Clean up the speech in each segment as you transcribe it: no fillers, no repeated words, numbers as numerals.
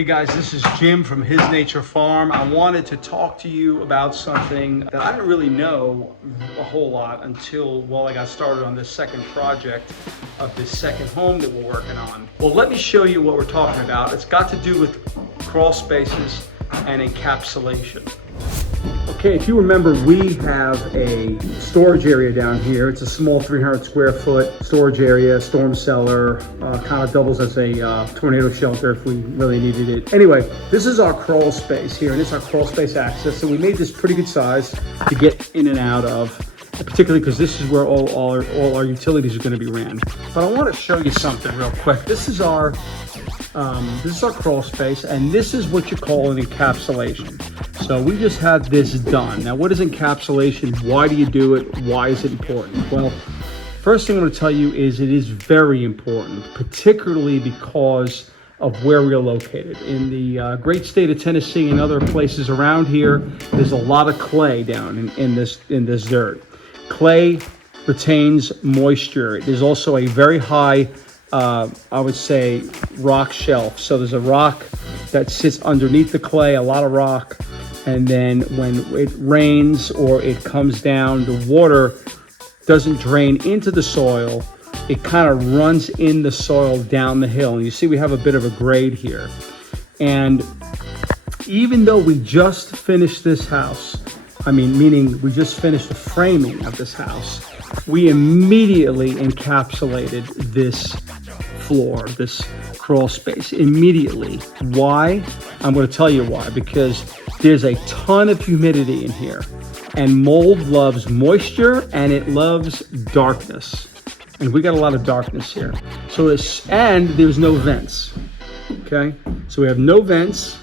Hey guys, this is Jim from His Nature Farm. I wanted to talk to you about something that I didn't really know a whole lot until, well, I got started on this second project of this second home that we're working on. Well, let me show you what we're talking about. It's got to do with crawl spaces and encapsulation. Okay, if you remember, we have a storage area down here. It's a small 300 square foot storage area, storm cellar, kind of doubles as a tornado shelter if we really needed it. Anyway, this is our crawl space here, and it's our crawl space access. So we made this pretty good size to get in and out of, particularly because this is where all our utilities are going to be ran. But I want to show you something real quick. This is our crawl space, and this is what you call an encapsulation. So we just had this done. Now, what is encapsulation? Why do you do it? Why is it important? Well, first thing I want to tell you is it is very important, particularly because of where we are located. In the great state of Tennessee and other places around here, there's a lot of clay down in this dirt. Clay retains moisture. It is also a very high, I would say, rock shelf. So there's a rock that sits underneath the clay, a lot of rock. And then when it rains or it comes down, the water doesn't drain into the soil. It kind of runs in the soil down the hill. And you see we have a bit of a grade here. And even though we just finished this house, meaning we just finished the framing of this house, we immediately encapsulated this floor, this crawl space, immediately. Why? I'm going to tell you why. Because there's a ton of humidity in here, and mold loves moisture and it loves darkness. And we got a lot of darkness here. And there's no vents. Okay, so we have no vents,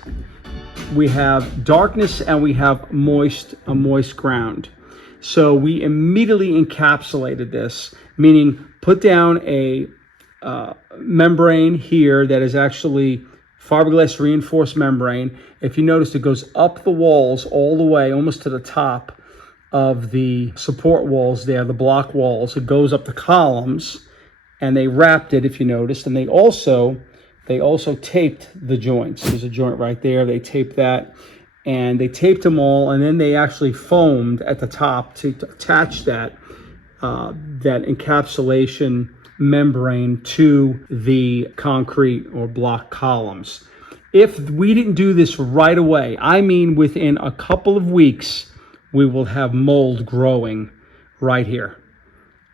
we have darkness, and we have a moist ground. So we immediately encapsulated this, meaning put down a membrane here that is actually fiberglass reinforced membrane. If you notice, it goes up the walls all the way, almost to the top of the support walls there, the block walls. It goes up the columns, and they wrapped it, if you noticed, and they also taped the joints. There's a joint right there. They taped that, and they taped them all, and then they actually foamed at the top to attach that encapsulation membrane to the concrete or block columns. If we didn't do this right away, within a couple of weeks, we will have mold growing right here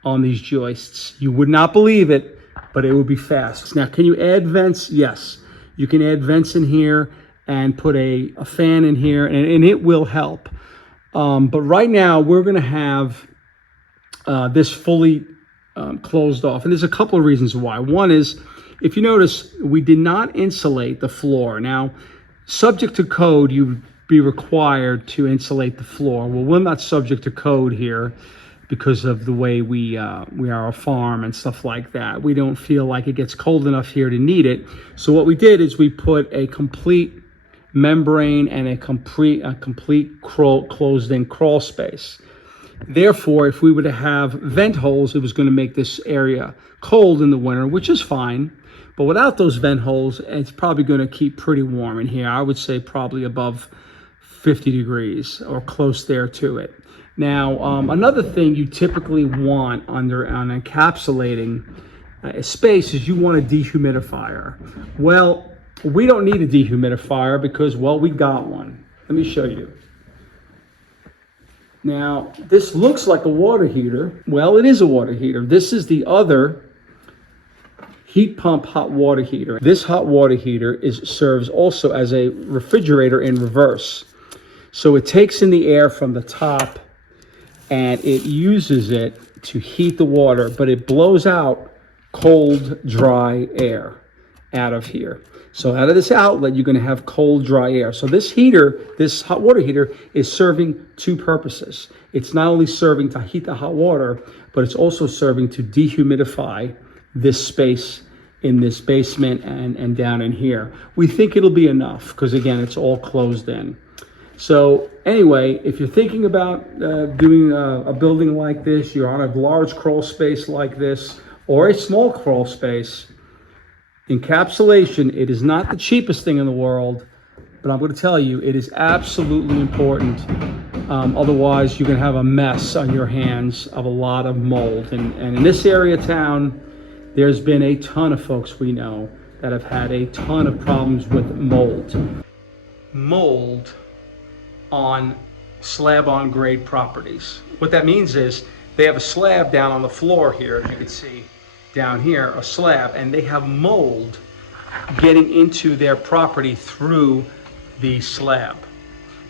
on these joists. You would not believe it, but it would be fast. Now, can you add vents? Yes, you can add vents in here and put a fan in here, and it will help. But right now, we're going to have this fully closed off, and there's a couple of reasons why. One is, if you notice, we did not insulate the floor. Now, subject to code, you'd be required to insulate the floor. Well, we're not subject to code here because of the way we are a farm and stuff like that. We don't feel like it gets cold enough here to need it. So what we did is we put a complete membrane and a complete closed-in crawl space. Therefore, if we were to have vent holes, it was going to make this area cold in the winter, which is fine. But without those vent holes, it's probably going to keep pretty warm in here. I would say probably above 50 degrees or close there to it. Now, another thing you typically want on encapsulating a space is you want a dehumidifier. Well, we don't need a dehumidifier because, well, we got one. Let me show you. Now, this looks like a water heater. Well, it is a water heater. This is the other heat pump hot water heater. This hot water heater serves also as a refrigerator in reverse. So it takes in the air from the top and it uses it to heat the water, but it blows out cold, dry air out of here. So out of this outlet, you're going to have cold, dry air. So this heater, this hot water heater, is serving two purposes. It's not only serving to heat the hot water, but it's also serving to dehumidify this space in this basement and down in here. We think it'll be enough because, again, it's all closed in. So anyway, if you're thinking about doing a building like this, you're on a large crawl space like this, or a small crawl space, Encapsulation, it is not the cheapest thing in the world, but I'm going to tell you, it is absolutely important. Otherwise, you can have a mess on your hands of a lot of mold. And in this area of town, there's been a ton of folks we know that have had a ton of problems with mold. Mold on slab on grade properties. What that means is they have a slab down on the floor here, as you can see down here, a slab, and they have mold getting into their property through the slab.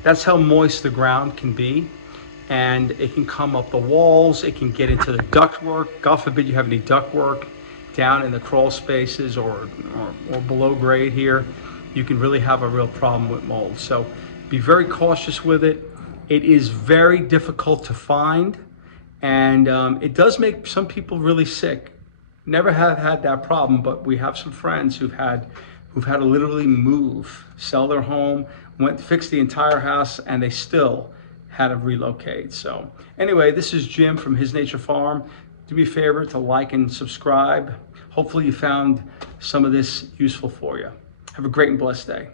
That's how moist the ground can be, and it can come up the walls, it can get into the ductwork. God forbid you have any ductwork down in the crawl spaces or below grade here. You can really have a real problem with mold. So be very cautious with it. It is very difficult to find, and it does make some people really sick. Never have had that problem, but we have some friends who've had to literally move, sell their home, fix the entire house, and they still had to relocate. So anyway, this is Jim from His Nature Farm. Do me a favor to like and subscribe. Hopefully you found some of this useful for you. Have a great and blessed day.